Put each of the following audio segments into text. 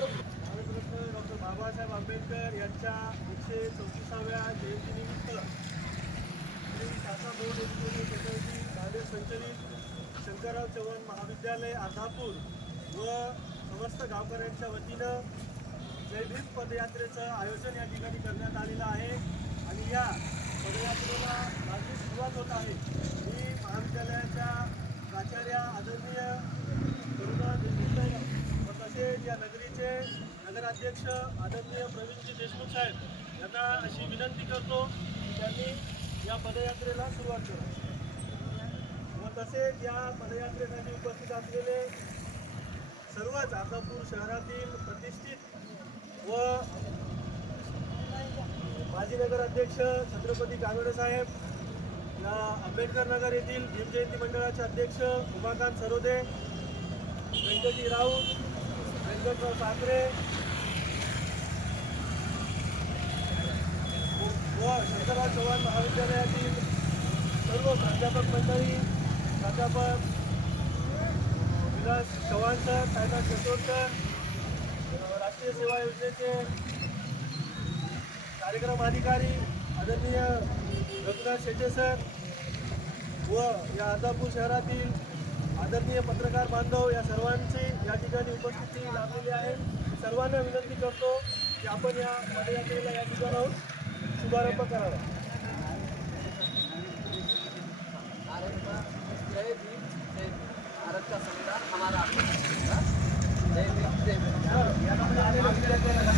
Doctor Babasaheb Ambedkar यांच्या एकशे चौतीसाव्या जयंतीनिमित्त श्री शाखा बोर्ड एज्युकेशन सोसायटी संचलित शंकरराव चव्हाण महाविद्यालय अर्धापूर व समस्त गावकऱ्यांच्या वतीनं जय भीम पदयात्रेचं आयोजन या ठिकाणी करण्यात आलेलं आहे. आणि या पदयात्रेला माझी सुरुवात होत आहे. मी महाविद्यालयाच्या प्राचार्य आदरणीय करुणा देशमुख व तसेच या नगरीचे नगराध्यक्ष आदरणीय प्रवीणजी देशमुख साहेब यांना अशी विनंती करतो की त्यांनी या पदयात्रेला सुरुवात करावी व तसेच या पदयात्रेसाठी उपस्थित असलेले सर्वच अर्धापूर शहरातील प्रतिष्ठित व माजी नगराध्यक्ष छत्रपती कानोडे साहेब या आंबेडकर नगर येथील भीमजयंती मंडळाचे अध्यक्ष उमाकांत सरोदे व्यंकटी राऊत व्यंकटराव साखरे व शंकरराव चव्हाण महाविद्यालयातील सर्व प्राध्यापक मंडळी प्राध्यापक विलास चव्हाण सर साईनाथ सर राष्ट्रीय सेवा योजनेचे अधिकारी आदरणीय रघुनाथ शेटे सर व या अर्धापूर शहरातील आदरणीय पत्रकार बांधव या सर्वांची या ठिकाणी उपस्थिती लाभलेली आहे. सर्वांना विनंती करतो की आपण या पदयात्रेला या ठिकाणाहून शुभारंभ करावा. जय भीम जय भीम. भारत का संविधान हमारा आत्मसंविधान है। जय भीम.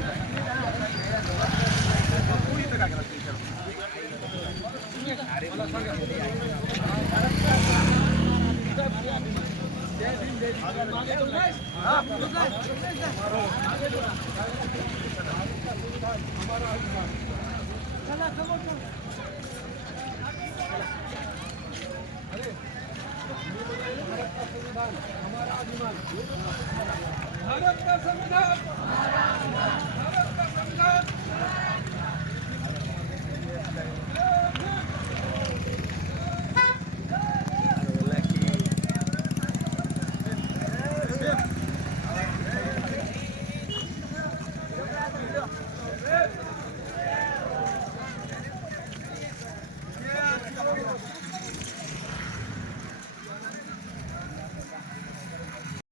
माहीत नाही मला. भारत का संविधान